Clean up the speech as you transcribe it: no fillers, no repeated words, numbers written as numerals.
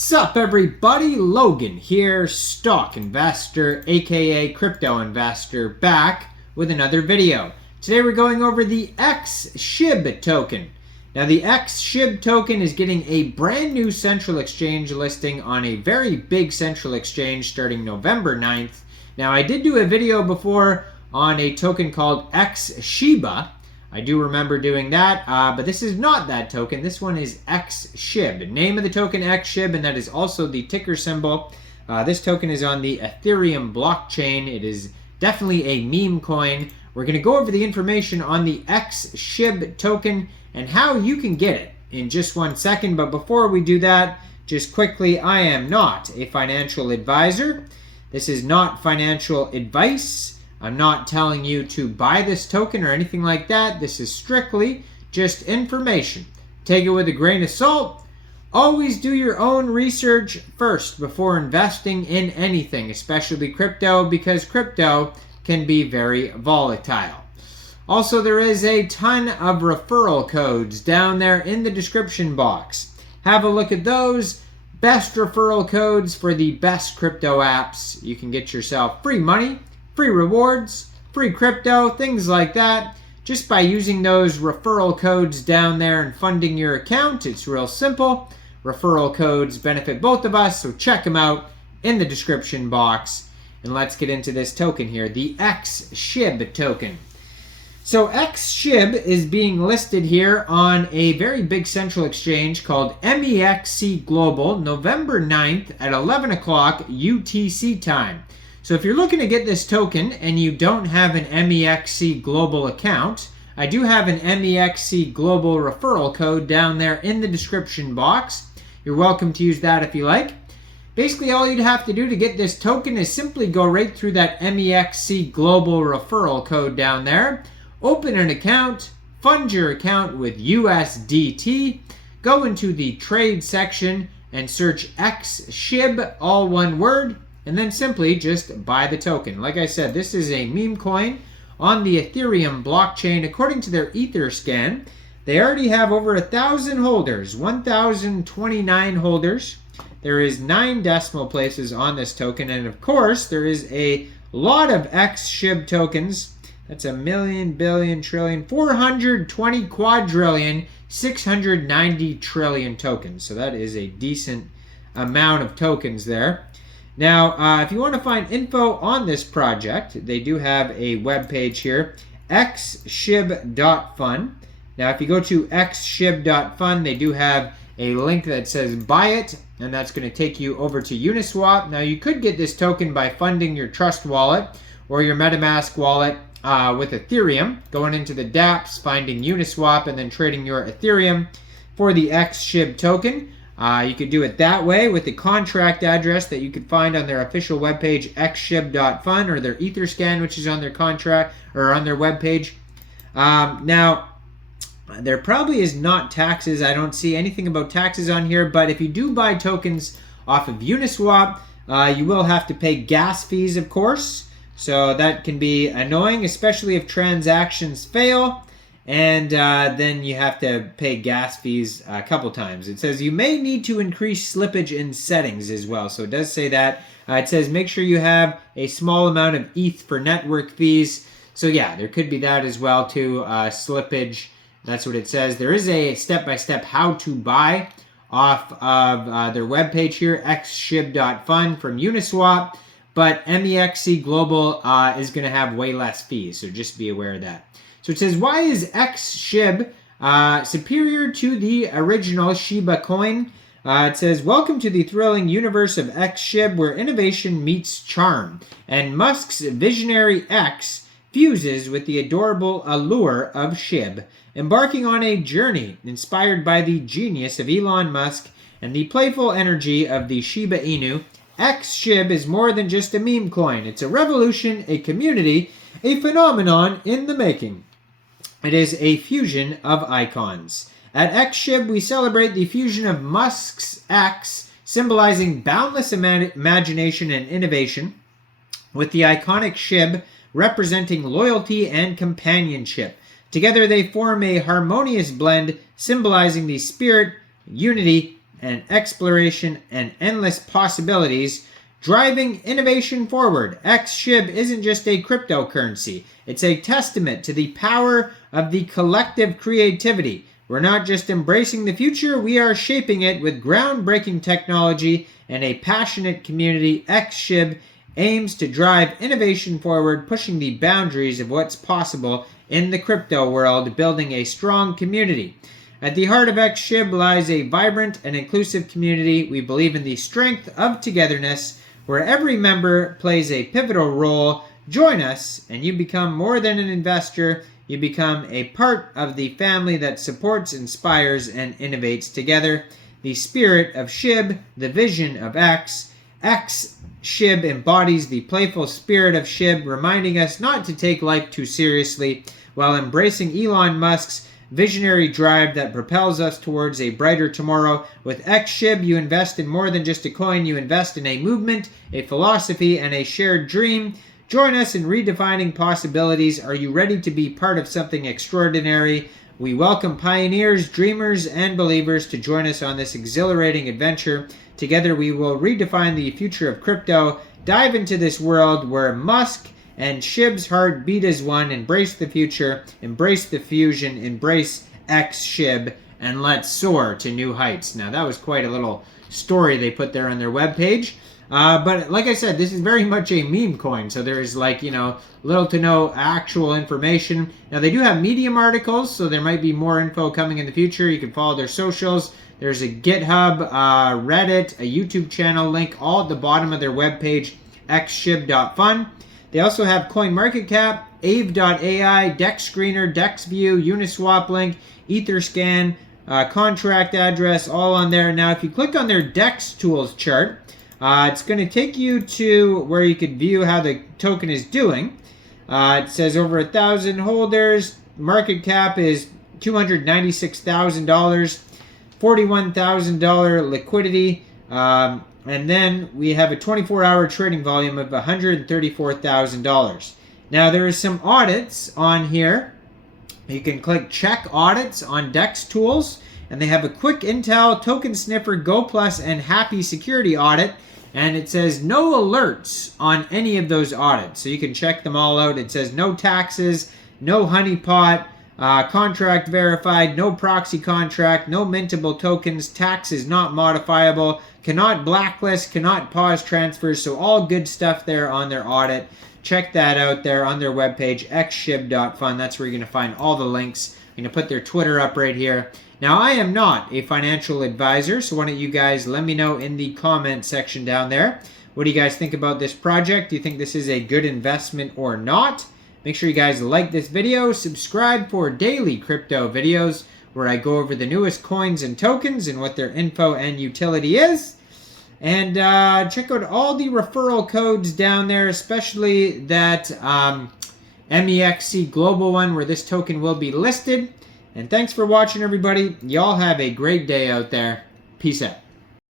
Sup everybody, Logan here, stock investor aka crypto investor, back with another video. Today we're going over the Xshib token. Now the Xshib token is getting a brand new central exchange listing on a very big central exchange starting November 9th. Now I did do a video before on a token called Xshiba. I do remember doing that, but this is not that token. This one is Xshib. Name of the token Xshib, and that is also the ticker symbol. This token is on the Ethereum blockchain. It is definitely a meme coin. We're going to go over the information on the Xshib token and how you can get it in just 1 second. But before we do that, just quickly, I am not a financial advisor. This is not financial advice. I'm not telling you to buy this token or anything like that. This is strictly just information. Take it with a grain of salt. Always do your own research first before investing in anything, especially crypto, because crypto can be very volatile. Also, there is a ton of referral codes down there in the description box. Have a look at those. Best referral codes for the best crypto apps. You can get yourself free money, free rewards, free crypto, things like that, just by using those referral codes down there and funding your account. It's real simple. Referral codes benefit both of us, so check them out in the description box. And let's get into this token here, the Xshib token. So Xshib is being listed here on a very big central exchange called MEXC Global, November 9th at 11 o'clock UTC time. So if you're looking to get this token and you don't have an MEXC Global account, I do have an MEXC Global referral code down there in the description box. You're welcome to use that if you like. Basically, all you'd have to do to get this token is simply go right through that MEXC Global referral code down there, open an account, fund your account with USDT, go into the trade section and search Xshib, all one word, and then simply just buy the token. Like I said, this is a meme coin on the Ethereum blockchain. According to their Etherscan, they already have over 1,000 holders, 1,029 holders. There is 9 decimal places on this token, and of course, there is a lot of Xshib tokens. That's a million, billion, trillion, 420 quadrillion, 690 trillion tokens. So that is a decent amount of tokens there. Now, if you want to find info on this project, they do have a web page here, xshib.fun. Now, if you go to xshib.fun, they do have a link that says buy it, and that's going to take you over to Uniswap. Now, you could get this token by funding your Trust wallet or your MetaMask wallet with Ethereum, going into the dApps, finding Uniswap, and then trading your Ethereum for the Xshib token. You could do it that way with the contract address that you could find on their official webpage, xshib.fun, or their Etherscan, which is on their contract or on their webpage. Now, there probably is not taxes. I don't see anything about taxes on here, but if you do buy tokens off of Uniswap, you will have to pay gas fees, of course. So that can be annoying, especially if transactions fail. And then you have to pay gas fees a couple times. It says you may need to increase slippage in settings as well. So it does say that. It says make sure you have a small amount of ETH for network fees. So yeah, there could be that as well too, slippage. That's what it says. There is a step-by-step how to buy off of their webpage here, xshib.fun from Uniswap. But MEXC Global is going to have way less fees. So just be aware of that. So it says, why is Xshib superior to the original Shiba coin? It says, welcome to the thrilling universe of Xshib, where innovation meets charm, and Musk's visionary X fuses with the adorable allure of Shib. Embarking on a journey inspired by the genius of Elon Musk and the playful energy of the Shiba Inu, Xshib is more than just a meme coin. It's a revolution, a community, a phenomenon in the making. It is a fusion of icons. At Xshib, we celebrate the fusion of Musk's X, symbolizing boundless imagination and innovation, with the iconic Shib representing loyalty and companionship. Together, they form a harmonious blend, symbolizing the spirit, unity, and exploration and endless possibilities, driving innovation forward. Xshib isn't just a cryptocurrency. It's a testament to the power of the collective creativity. We're not just embracing the future, we are shaping it with groundbreaking technology and a passionate community. Xshib aims to drive innovation forward, pushing the boundaries of what's possible in the crypto world, building a strong community. At the heart of Xshib lies a vibrant and inclusive community. We believe in the strength of togetherness, where every member plays a pivotal role. Join us, and you become more than an investor. You become a part of the family that supports, inspires, and innovates together. The spirit of Shib, the vision of X. Xshib embodies the playful spirit of Shib, reminding us not to take life too seriously while embracing Elon Musk's visionary drive that propels us towards a brighter tomorrow. With Xshib, you invest in more than just a coin. You invest in a movement, a philosophy, and a shared dream. Join us in redefining possibilities. Are you ready to be part of something extraordinary? We welcome pioneers, dreamers, and believers to join us on this exhilarating adventure. Together we will redefine the future of crypto, dive into this world where Musk and Shib's heart beat as one. Embrace the future, embrace the fusion, embrace Xshib, and let's soar to new heights. Now that was quite a little story they put there on their webpage. But like I said, this is very much a meme coin, so there is little to no actual information. Now they do have Medium articles, so there might be more info coming in the future. You can follow their socials. There's a GitHub, Reddit, a YouTube channel link, all at the bottom of their webpage, xshib.fun. They also have CoinMarketCap, Aave.ai, Dex Screener, DexView, Uniswap link, Etherscan, contract address, all on there. Now, if you click on their Dex Tools chart, it's going to take you to where you could view how the token is doing. It says over 1,000 holders. Market cap is $296,000, $41,000 liquidity. And then we have a 24-hour trading volume of $134,000. Now there is some audits on here. You can click check audits on Dex Tools, and they have a quick intel, token sniffer, Go Plus, and happy security audit. And it says no alerts on any of those audits, so you can check them all out. It says no taxes, no honeypot, contract verified, no proxy contract, no mintable tokens, tax is not modifiable, cannot blacklist, cannot pause transfers. So all good stuff there on their audit. Check that out there on their webpage, xshib.fun. That's where you're going to find all the links. I'm going to put their Twitter up right here. Now, I am not a financial advisor, so why don't you guys let me know in the comment section down there. What do you guys think about this project? Do you think this is a good investment or not? Make sure you guys like this video, subscribe for daily crypto videos where I go over the newest coins and tokens and what their info and utility is. And check out all the referral codes down there, especially that MEXC global one where this token will be listed. And thanks for watching, everybody. Y'all have a great day out there. Peace out.